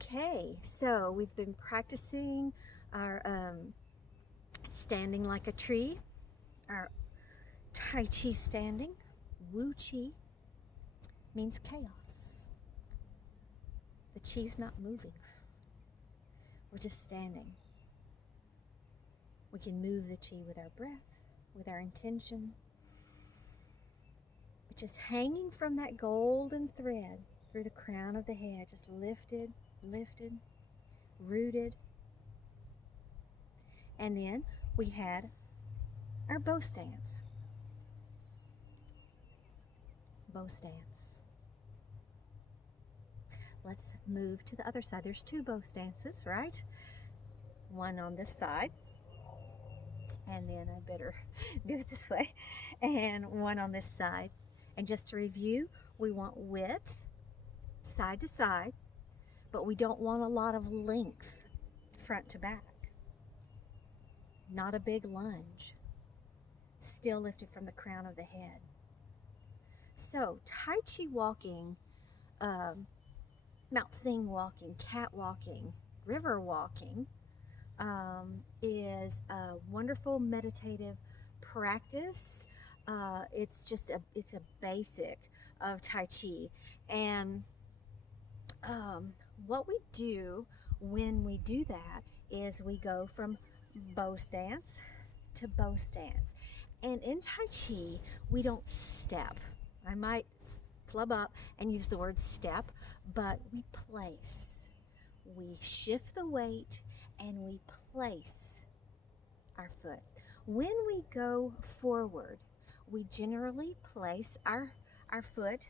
Okay, so we've been practicing our standing like a tree, our Tai Chi standing. Wu Chi means chaos. The Chi's not moving. We're just standing. We can move the Chi with our breath, with our intention, which is hanging from that golden thread through the crown of the head, just lifted, lifted, rooted. And then we had our bow stance. Bow stance. Let's move to the other side. There's two bow stances, right? One on this side, and then I better do it this way, and one on this side. And just to review, we want width side to side, but we don't want a lot of length front to back. Not a big lunge. Still lifted from the crown of the head. So Tai Chi walking, Mount Sing walking, cat walking, river walking is a wonderful meditative practice. It's a basic of Tai Chi. And what we do when we do that is we go from bow stance to bow stance. And in Tai Chi, we don't step. I might flub up and use the word step, but we place. We shift the weight and we place our foot. When we go forward, we generally place our foot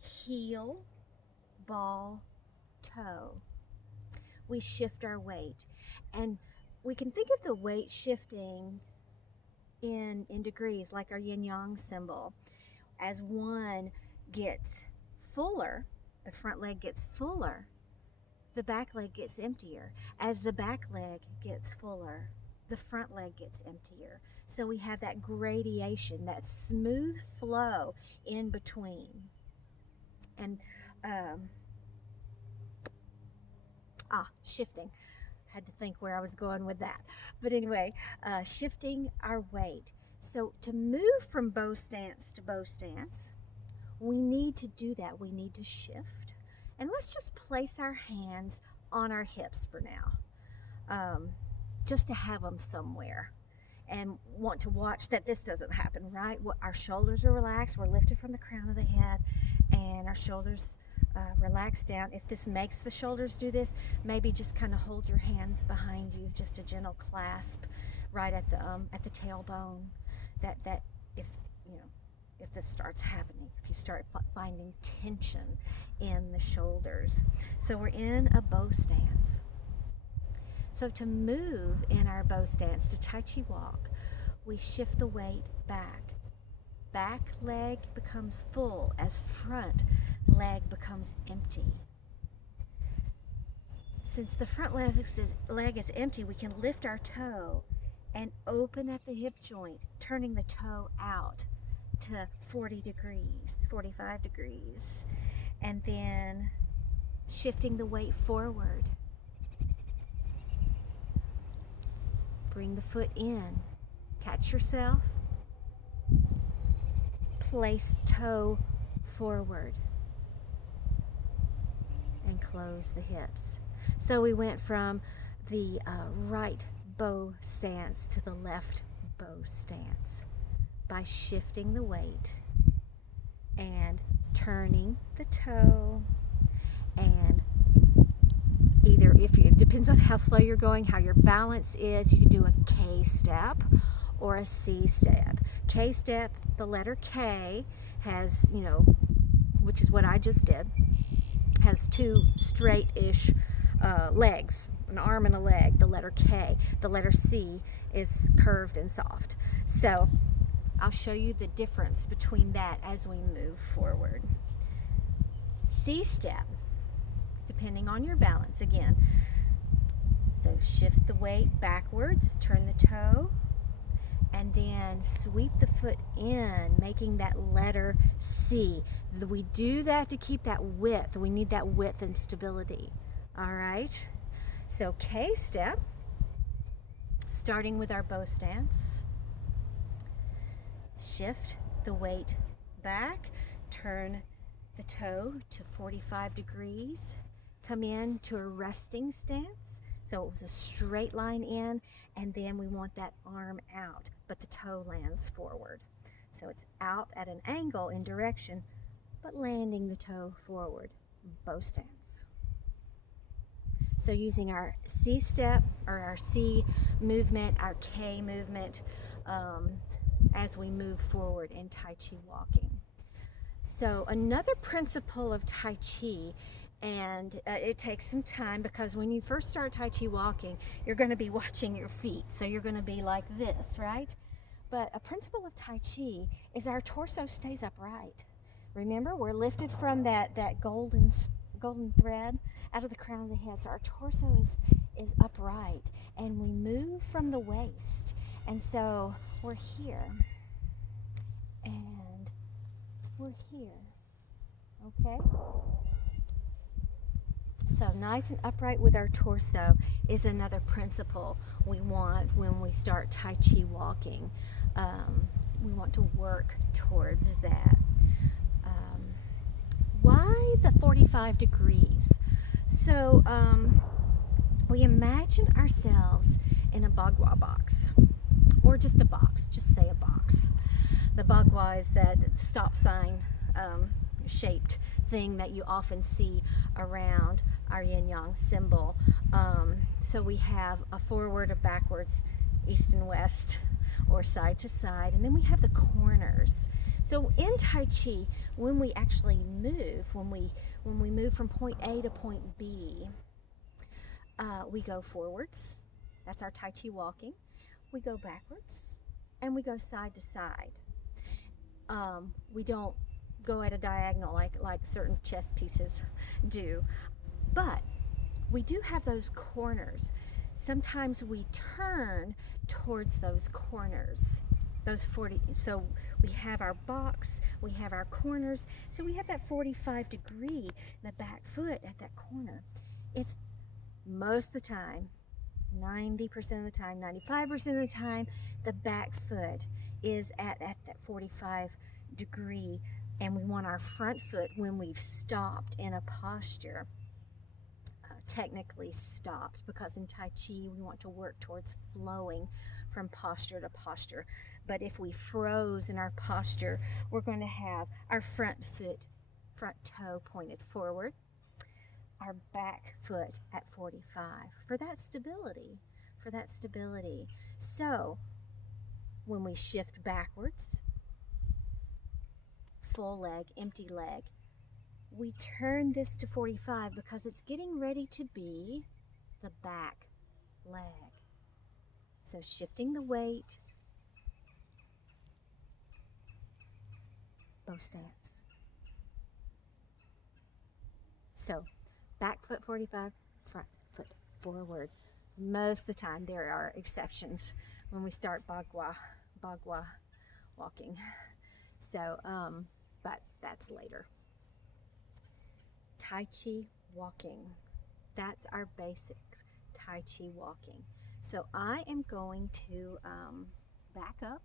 heel, ball, toe. We shift our weight, and we can think of the weight shifting in degrees, like our yin-yang symbol. As one gets fuller, the front leg gets fuller, the back leg gets emptier. As the back leg gets fuller, the front leg gets emptier. So we have that gradation, that smooth flow in between. And shifting. Had to think where I was going with that. But anyway, shifting our weight. So to move from bow stance to bow stance, we need to do that. We need to shift. And let's just place our hands on our hips for now, just to have them somewhere. And want to watch that this doesn't happen, right? Our shoulders are relaxed. We're lifted from the crown of the head, and our shoulders relax down. If this makes the shoulders do this, maybe just kind of hold your hands behind you, just a gentle clasp right at the tailbone. That if this starts happening, if you start finding tension in the shoulders. So we're in a bow stance. So to move in our bow stance to Tai Chi walk, we shift the weight back. Back leg becomes full as front leg becomes empty. Since the front leg is empty, we can lift our toe and open at the hip joint, turning the toe out to 40 degrees, 45 degrees, and then shifting the weight forward. Bring the foot in, catch yourself, place toe forward, and close the hips. So we went from the right bow stance to the left bow stance by shifting the weight and turning the toe, and either, it depends on how slow you're going, how your balance is, you can do a K step or a C step. K step, the letter K has, which is what I just did, has two straight-ish legs, an arm and a leg, the letter K. The letter C is curved and soft. So I'll show you the difference between that as we move forward. C step, depending on your balance again. So shift the weight backwards, turn the toe, and then sweep the foot in, making that letter C. We do that to keep that width. We need that width and stability. All right, so K step, starting with our bow stance. Shift the weight back, turn the toe to 45 degrees, come in to a resting stance. So it was a straight line in, and then we want that arm out, but the toe lands forward. So it's out at an angle in direction, but landing the toe forward, bow stance. So using our C step or our C movement, our K movement, as we move forward in Tai Chi walking. So another principle of Tai Chi, and it takes some time because when you first start Tai Chi walking, you're going to be watching your feet. So you're going to be like this, right? But a principle of Tai Chi is our torso stays upright. Remember, we're lifted from that golden thread out of the crown of the head. So our torso is upright, and we move from the waist. And so we're here, and we're here, okay? So nice and upright with our torso is another principle we want when we start Tai Chi walking. We want to work towards that. Why the 45 degrees? So we imagine ourselves in a bagua box, or just a box, just say a box. The bagua is that stop sign shaped thing that you often see around our yin yang symbol. So we have a forward, a backwards, east and west, or side to side, and then we have the corners. So in Tai Chi, when we actually move, when we move from point A to point B, we go forwards. That's our Tai Chi walking. We go backwards, and we go side to side. We don't go at a diagonal like certain chess pieces do, but we do have those corners. Sometimes we turn towards those corners, those 40. So we have our box, we have our corners, so we have that 45 degree, the back foot at that corner. It's most of the time, 90% of the time, 95% of the time, the back foot is at that 45 degree, and we want our front foot, when we've stopped in a posture, technically stopped, because in Tai Chi we want to work towards flowing from posture to posture. But if we froze in our posture, we're going to have our front toe pointed forward, our back foot at 45 for that stability, So when we shift backwards, full leg, empty leg, we turn this to 45 because it's getting ready to be the back leg. So shifting the weight, bow stance. So back foot 45, front foot forward. Most of the time, there are exceptions when we start bagua walking. So, but that's later. Tai Chi walking. That's our basics, Tai Chi walking. So I am going to back up,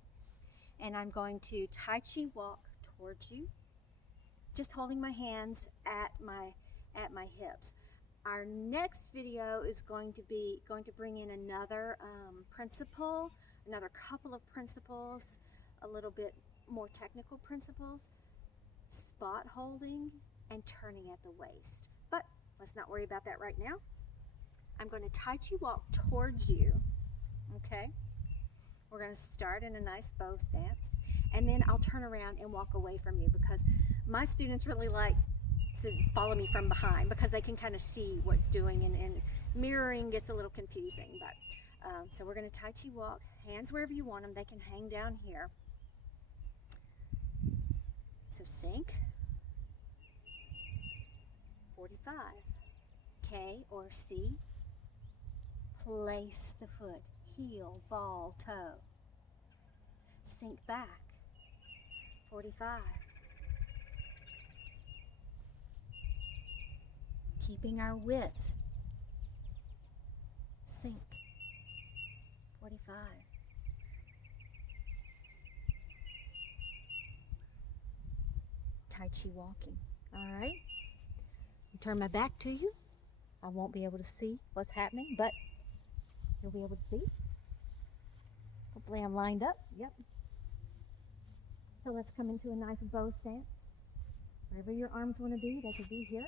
and I'm going to Tai Chi walk towards you, just holding my hands at my hips. Our next video is going to bring in another principle, another couple of principles, a little bit more technical principles, spot holding and turning at the waist. But let's not worry about that right now. I'm going to Tai Chi walk towards you, okay? We're going to start in a nice bow stance, and then I'll turn around and walk away from you, because my students really like to follow me from behind because they can kind of see what's doing, and mirroring gets a little confusing. But so we're going to Tai Chi walk, hands wherever you want them. They can hang down here. So sink, 45, K or C, place the foot, heel, ball, toe, sink back, 45, keeping our width sink. 45. Tai Chi Walking. All right. Turn my back to you. I won't be able to see what's happening, but you'll be able to see. Hopefully I'm lined up. Yep. So let's come into a nice bow stance. Wherever your arms want to be, they could be here.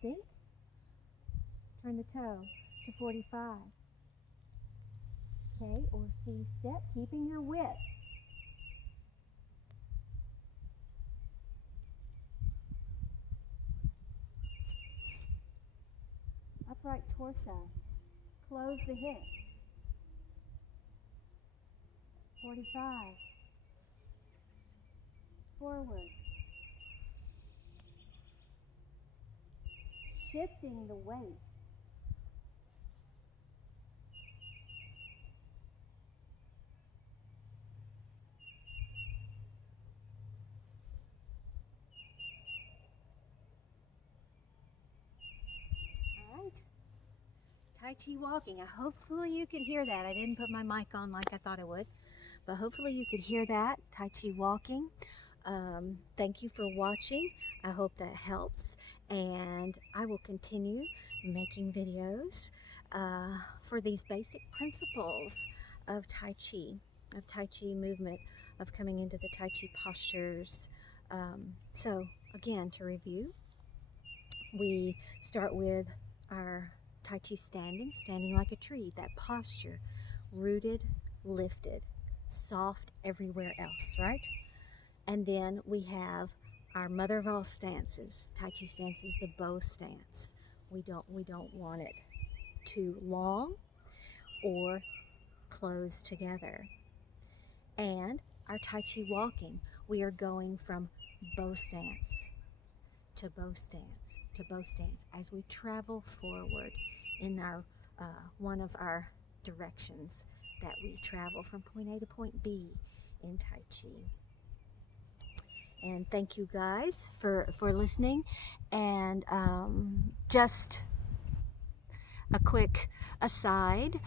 Sink. Turn the toe to 45. Okay, or C step, keeping your width. Upright torso. Close the hips. 45. Forward. Shifting the weight. All right. Tai Chi Walking. Hopefully you could hear that. I didn't put my mic on like I thought I would, but hopefully you could hear that. Tai Chi Walking. Thank you for watching. I hope that helps, and I will continue making videos for these basic principles of Tai Chi movement, of coming into the Tai Chi postures. So again, to review, we start with our Tai Chi standing like a tree, that posture, rooted, lifted, soft everywhere else, right? And then we have our mother of all stances. Tai Chi stance is the bow stance. We don't want it too long or close together. And our Tai Chi walking, we are going from bow stance to bow stance to bow stance as we travel forward in our one of our directions that we travel from point A to point B in Tai Chi. And thank you guys for listening. And just a quick aside,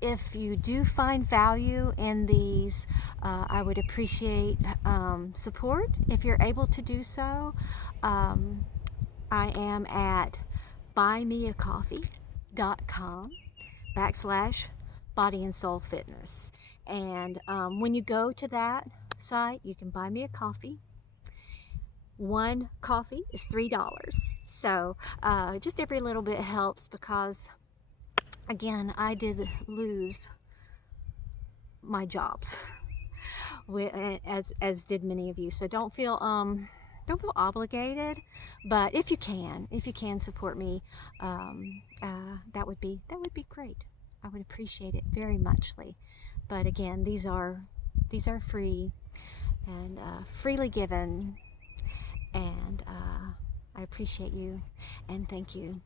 if you do find value in these, I would appreciate support if you're able to do so. I am at buymeacoffee.com/Body and Soul Fitness. And when you go to that site, you can buy me a coffee. One coffee is $3. So just every little bit helps, because again, I did lose my jobs, as did many of you. So don't feel obligated, but if you can support me, that would be great. I would appreciate it very muchly. But again, these are free and freely given, and I appreciate you and thank you.